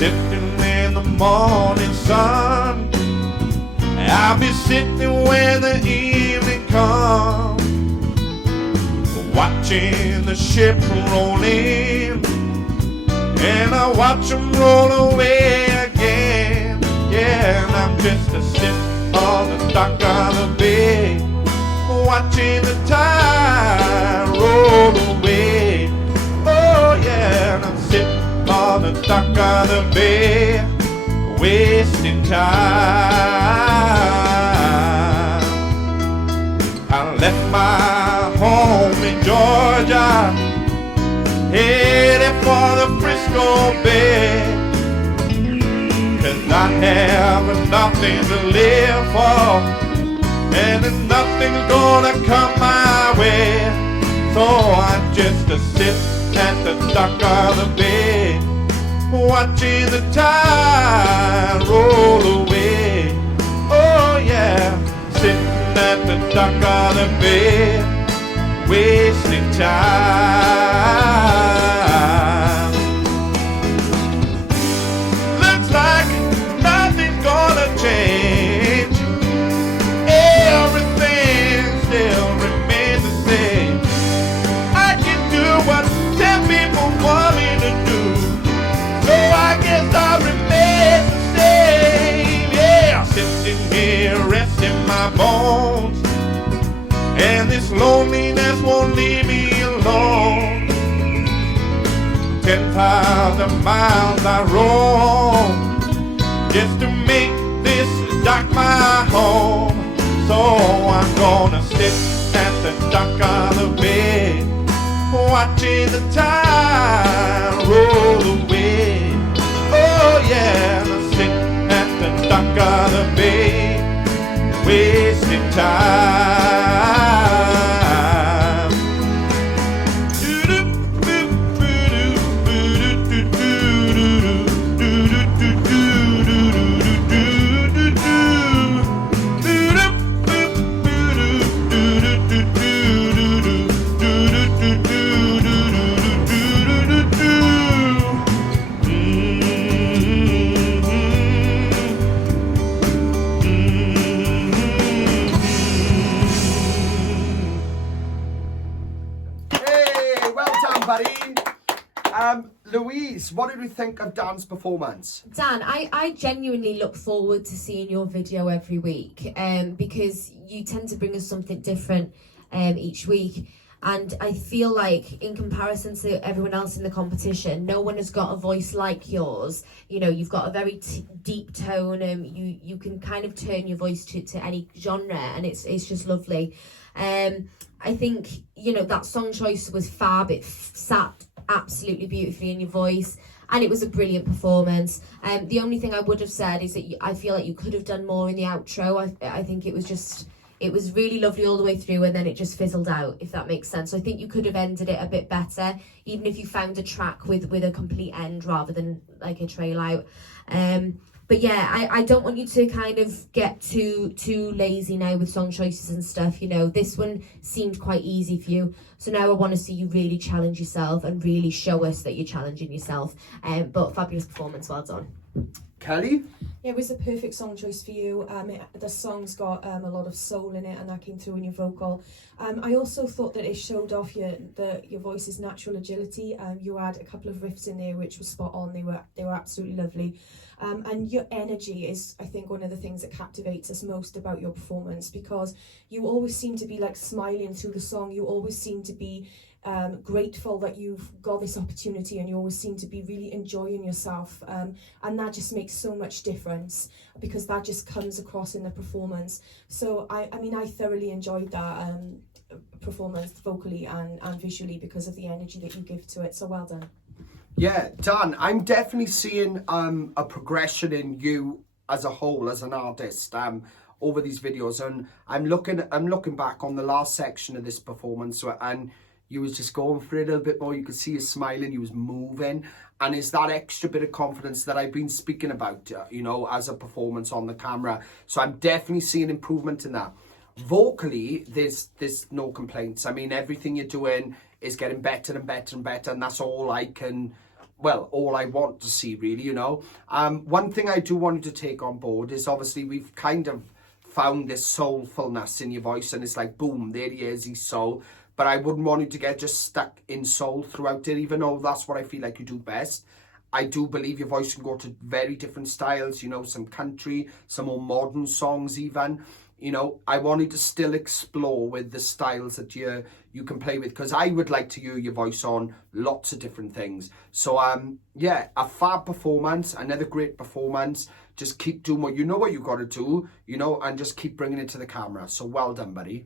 sitting in the morning sun. I'll be sitting when the evening comes, watching the ship roll in, and I watch them roll away again. Yeah, and I'm just a sitting on the dock of the bay, watching the tide roll away. Oh yeah, and I'm sitting on the dock of the bay, wasting time. I left my home in Georgia, headed for the Frisco Bay, 'cause I have nothing to live for, and nothing's gonna come my way. So I'm just a sit at the dock of the bay, watching the tide roll away. Oh yeah, sitting at the dock of the bay, wasting time. Looks like nothing's gonna change, everything still remains the same. I can do what 10 people want me to do, so I guess I'll remain the same. Yeah, sitting here resting my bones, and this loneliness won't leave me alone. 10,000 miles I roam just to make this dock my home. So I'm gonna sit at the dock of the bay, watching the tide roll away. Oh yeah, I'm sitting at the dock of the bay, wasting time. Louise, what did we think of Dan's performance? Dan, I genuinely look forward to seeing your video every week, because you tend to bring us something different each week. And I feel like, in comparison to everyone else in the competition, no one has got a voice like yours. You know, you've got a very deep tone, and you can kind of turn your voice to any genre, and it's just lovely. I think, you know, that song choice was fab. It sat absolutely beautifully in your voice, and it was a brilliant performance. The only thing I would have said is that I feel like you could have done more in the outro. I think it was really lovely all the way through, and then it just fizzled out, if that makes sense. So I think you could have ended it a bit better, even if you found a track with a complete end rather than like a trail out. But yeah, I don't want you to kind of get too lazy now with song choices and stuff. You know, this one seemed quite easy for you. So now I want to see you really challenge yourself and really show us that you're challenging yourself. But fabulous performance, well done. Kelly? Yeah, it was a perfect song choice for you. The song's got a lot of soul in it, and that came through in your vocal. I also thought that it showed off your voice's natural agility. You had a couple of riffs in there which were spot on. They were absolutely lovely. And your energy is, I think, one of the things that captivates us most about your performance, because you always seem to be like smiling through the song. You always seem to be grateful that you've got this opportunity, and you always seem to be really enjoying yourself, and that just makes so much difference, because that just comes across in the performance. So I mean I thoroughly enjoyed that performance, vocally and visually, because of the energy that you give to it. So well done. Yeah, Dan, I'm definitely seeing a progression in you as a whole, as an artist, over these videos, and I'm looking back on the last section of this performance, and you was just going for it a little bit more. You could see you smiling, you was moving, and it's that extra bit of confidence that I've been speaking about, you know, as a performance on the camera. So I'm definitely seeing improvement in that. Vocally, there's no complaints. I mean, everything you're doing is getting better and better and better, and that's all I can well, all I want to see, really, you know. One thing I do want you to take on board is obviously we've kind of found this soulfulness in your voice, and it's like, boom, there he is, he's soul. But I wouldn't want you to get just stuck in soul throughout it, even though that's what I feel like you do best. I do believe your voice can go to very different styles, you know, some country, some more modern songs even. You know, I wanted to still explore with the styles that you can play with, because I would like to hear your voice on lots of different things. So, yeah, a fab performance, another great performance. Just keep doing what you know what you got to do, you know, and just keep bringing it to the camera. So well done, buddy.